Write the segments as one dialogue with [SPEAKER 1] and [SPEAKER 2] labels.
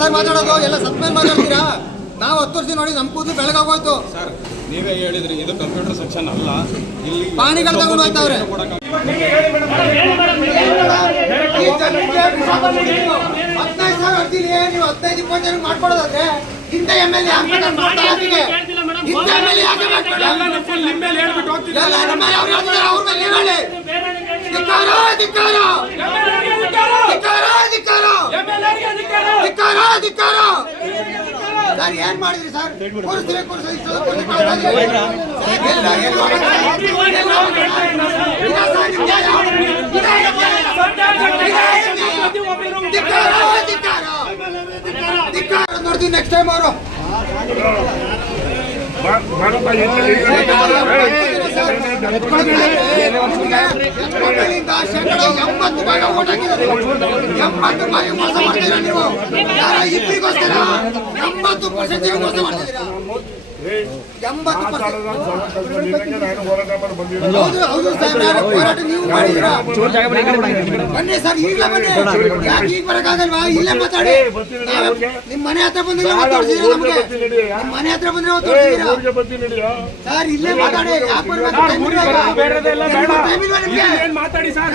[SPEAKER 1] Sir ಮಾತಾಡೋದು ಎಲ್ಲ ಸತ್ ಮೇಲೆ ಮಾತಾಡ್ತೀರಾ? ನಾವು ಹತ್ತು ವರ್ಷ ನೋಡಿ ನಮ್ಮ ಕೂದಲು ಬೆಳಗಾಗೋಯ್ತು.
[SPEAKER 2] ಸರ್ ನೀವೇ ಹೇಳಿದ್ರಿ ಇದು ಕಂಪ್ಯೂಟರ್ ಸೆಕ್ಷನ್ ಅಲ್ಲ. ಇಲ್ಲಿ
[SPEAKER 1] ಪಾಣಿಗಳು ತಗೊಂಡು ಹೋಗ್ತಾವ್ರೆ. ಹದಿನೈದು ಸಾವಿರ ಅರ್ಜಿಲಿ ನೀವು ಹದಿನೈದು ಇಪ್ಪತ್ತು ಜನ ಮಾಡ್ಕೊಡೋದಾದ್ರೆ ಇಂಥ ಎಂ ಎಲ್ ಎ ಇಂಥ ಎಂ ಎಲ್ ಎ ಯಾಕೆ ಮಾಡ್ಕೊಳ್ಳಿ ಎಲ್ಲ ನಮ್ಮ ಮೇಲೆ ಅವ್ರು ಹೇಳ್ತಾರೆ ಅವ್ರ ಮೇಲೆ ಹೇಳಿ. ಧಿಕ್ಕಾರ ಧಿಕ್ಕಾರ ಸರ್ ಏನ್ ಮಾಡಿದ್ರಿ ಸರ್ ಕೂರಿಸ್ತೀವಿ ಧಿಕ್ಕಾರ ನೆಕ್ಸ್ಟ್ ಟೈಮ್ ಅವರು ಸರ್ ಯಾಕೆ ಇಲ್ಲೇ ಮಾತಾಡಿ. ನಿಮ್ಮ ನಿಮ್ ಮನೆ ಹತ್ರ ನಿಮ್ ಮನೆ ಹತ್ರ ಬಂದ್ರೆ ಸರ್ ಇಲ್ಲೇ ಮಾತಾಡಿ
[SPEAKER 3] ಮಾತಾಡಿ ಸರ್?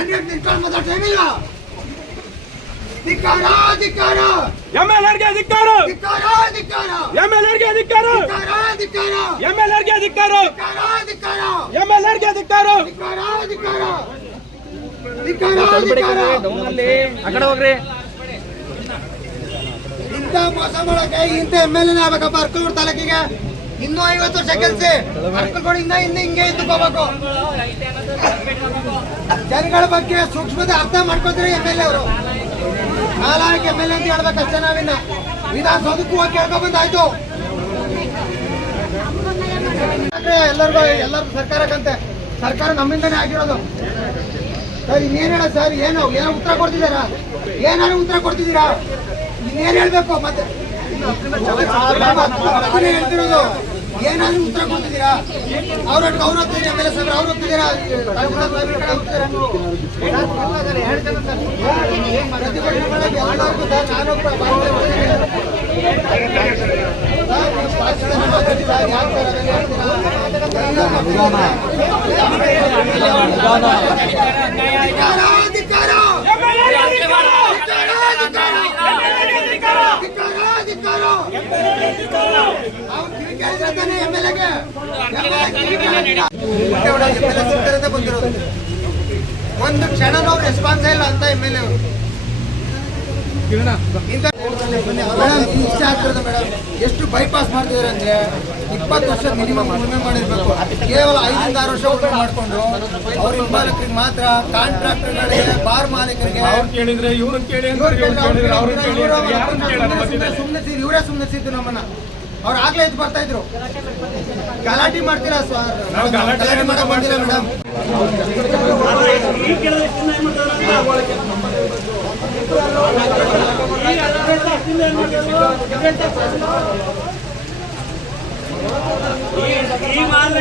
[SPEAKER 1] ಧಿಕ್ಕಾರ ಧಿಕ್ಕಾರ
[SPEAKER 3] ಎಂ ಎಲ್ ಆರ್ಗೆ ಅಧಿಕಾರ
[SPEAKER 1] ಧಿಕ್ಕಾರ. ಧಿಕ್ಕಾರ.
[SPEAKER 3] ಎಂ ಎಲ್ ಆರ್ಗೆ ಅಧಿಕಾರ
[SPEAKER 1] ಧಿಕ್ಕಾರ ಧಿಕ್ಕಾರ.
[SPEAKER 3] ಎಂ ಎಲ್ ಆರ್ಗೆ ಅಧಿಕಾರ
[SPEAKER 1] ಧಿಕ್ಕಾರ. ಧಿಕ್ಕಾರ
[SPEAKER 3] ಎಂ ಎಲ್ ಆರ್ಗೆ ಅಧಿಕಾರ
[SPEAKER 1] ಧಿಕ್ಕಾರ ಧಿಕ್ಕಾರ. ಧಿಕ್ಕಾರ ಧಿಕ್ಕಾರ
[SPEAKER 3] ಆ ಕಡೆ ಹೋಗ್ರಿ.
[SPEAKER 1] ಇಂಥ ಮೋಸ ಮಾಡಕ್ಕೆ ಇಂಥ ಎಂ ಎಲ್ ಎ ಆಗ್ಬೇಕಪ್ಪ ಅರ್ಕಲ್ಗೂಡು ತಾಲೂಕಿಗೆ. ಇನ್ನೂ ಐವತ್ತು ವರ್ಷ ಕೆಲ್ಸಿ. ಅರ್ಕಲ್ಗೂಡು ಇಂದ ಇನ್ನು ಹಿಂಗೆ ಇದ್ದುಕೋಬೇಕು ಜನಗಳ ಬಗ್ಗೆ ಸೂಕ್ಷ್ಮತೆ ಅರ್ಥ ಮಾಡ್ಕೋತೀರಿ ಎಂ ಎಲ್ ಎ ಅವರು. ನಾಲ್ಕು ಎಂ ಎಲ್ ಎ ಅಂತ ಹೇಳ್ಬೇಕಷ್ಟೇ ನಾವಿನ್ನ. ವಿಧಾನಸೌಧಕ್ಕೂ ಹೋಗಿ ಕೇಳ್ಕೊಬಂದಾಯ್ತು ಎಲ್ಲರಿಗೂ ಎಲ್ಲರಿಗೂ ಸರ್ಕಾರಕ್ಕಂತೆ ಸರ್ಕಾರ ನಮ್ಮಿಂದನೇ ಆಗಿರೋದು. ಸರ್, ಇನ್ನೇನು ಹೇಳ ಸರ್? ಏನು, ಏನೋ ಉತ್ತರ ಕೊಡ್ತಿದ್ದೀರಾ? ಏನಾದ್ರು ಉತ್ತರ ಕೊಡ್ತಿದ್ದೀರಾ? ಇನ್ನೇನು ಹೇಳ್ಬೇಕು ಮತ್ತೆ? ಹೇಳ್ತಿರೋದು ಏನಾದ್ರು ಉತ್ತರ ಕೊಡ್ತಿದ್ದೀರಾ? ಅವ್ರ ಅವ್ರು ಹೋಗ್ತಿದ್ದೀರಾ ಎಂ ಎಲ್ ಎ ಸಾಹೇಬ್ರು ಅವ್ರು ಹೋಗ್ತಿದ್ದೀರಾ ಪ್ರತಿಭಟನೆ ಎಲ್ಲರಿಗೂ ಸರ್ ನಾನು ಒಬ್ಬ ಭಾಷಣ ಮಾಡ್ತಿದ್ದೀನಿ. ಸರ್, ನೀವು ಭಾಷಣ ಮಾಡ್ತಿದ್ದೀರಾ? ಯಾಕೆ ಸರ್ ಅದನ್ನ ಹೇಳ್ತೀರಾ? ಧಿಕ್ಕಾರ, ಧಿಕ್ಕಾರ! ಧಿಕ್ಕಾರ, ಧಿಕ್ಕಾರ! ಧಿಕ್ಕಾರ, ಅವ್ರು ಕಿವಿ ಕೇಳಿದ್ರೆ ತಾನೇ MLA ಗೆ? MLA ಕಿವಿ ಕೇಳಿದ್ರೆ. ಮುಖ್ಯವಾದ MLA ಸಿಗ್ತಾರೆ ಬಂದಿರೋದು. ಒಂದು ಕ್ಷಣ ರೆಸ್ಪಾನ್ಸ್ ಇಲ್ಲ ಅಂತ ಎಂ ಎಲ್ ಎ ಅವರು. ಎಷ್ಟು ಬೈಪಾಸ್ ಮಾಡ್ತಿದ್ದಾರೆ ಅಂದ್ರೆ ಇಪ್ಪತ್ತು ವರ್ಷ ಮಿನಿಮಮ್ ಕಡಿಮೆ ಮಾಡಿರ್ಬೇಕು. ಕೇವಲ ಐದರಿಂದ ಆರು ವರ್ಷ ಉಳುಮೆ ಮಾಡ್ಕೊಂಡು ಅವ್ರ ಹಿಂಬಾಲಕರಿಗೆ ಮಾತ್ರ ಕಾಂಟ್ರಾಕ್ಟರ್ಗಳಿಗೆ ಬಾರ್ ಮಾಲೀಕರಿಗೆ.
[SPEAKER 3] ಇವ್ರು
[SPEAKER 1] ಸುಮ್ಮನೆ ಇವರೇ ಸುಮ್ಮನೆ ನಮ್ಮನ್ನ. ಅವ್ರು ಆಗ್ಲೇ ಎದ್ದು ಬರ್ತಾ ಇದ್ರು. ಗಲಾಟೆ ಮಾಡ್ತೀರಾ ಸರ್?
[SPEAKER 3] ನಾವು ಗಲಾಟೆ
[SPEAKER 1] ಮಾಡಕ್ ಬಂದಿಲ್ಲ ಮೇಡಮ್.
[SPEAKER 4] ಈ ಮಾತ್ರ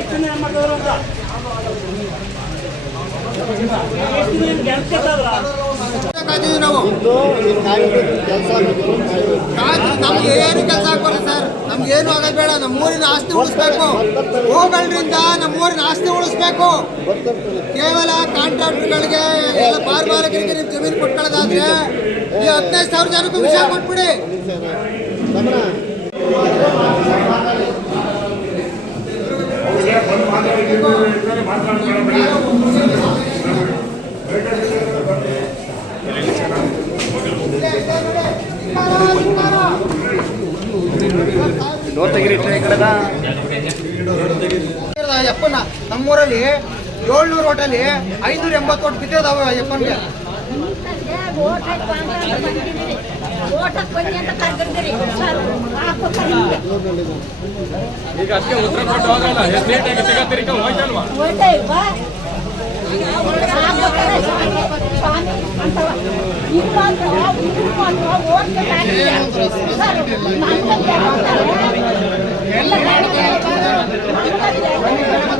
[SPEAKER 4] ಇಷ್ಟನೇ ಮಾಡಿದವರು ಅಂತ. ಗೆಲ್ತಿದ್ದಲ್ಲ
[SPEAKER 1] ಕಾಯ್ತಿದ್ವಿ ನಾವು. ನಮ್ಗೆ ಏನು ಕೆಲಸ ಆಗ್ಬಾರ್ದು ಸರ್? ನಮ್ಗೆ ಏನು ಆಗೋದು ಬೇಡ ನಮ್ಮ ಊರಿನ ಆಸ್ತಿ ಉಳಿಸ್ಬೇಕು. ಹೋಗಲ್ರಿಂದ ನಮ್ಮ ಊರಿನ ಆಸ್ತಿ ಉಳಿಸ್ಬೇಕು. ಕೇವಲ ಕಾಂಟ್ರಾಕ್ಟರ್ಗಳಿಗೆ ಎಲ್ಲ ಬಾರ್ ಮಾಲಕರಿಗೆ ನೀವು ಜಮೀನು ಕೊಟ್ಕೊಳ್ಳೋದಾದ್ರೆ ಈ ಹದಿನೈದು ಸಾವಿರ ಜನಕ್ಕೂ ವಿಷಯ ಕೊಟ್ಬಿಡಿ. ಅಪ್ಪನ ನಮ್ಮೂರಲ್ಲಿ ಏಳ್ನೂರು ಹೋಟೆಲ್ ಐನೂರ ಎಂಬತ್ತು ಓಟ್ ಬಿದ್ದಿದಾವೆ
[SPEAKER 3] ಈಗ ಅದಕ್ಕೆ ಉತ್ತರ ಕೊಟ್ಟು ಹೋಗಲ್ಲ ಎಷ್ಟು ಲೇಟ್ ಆಗಿ ಹೋಯ್ತಲ್ವಾ?
[SPEAKER 5] ಓಟೇ ಇಲ್ವಾ ಹಾಕ್ಬೇಕಾರೆ ಸ್ವಾಮಿ ಅಂತವ ಇದು ಮಾತ್ರ ಇದು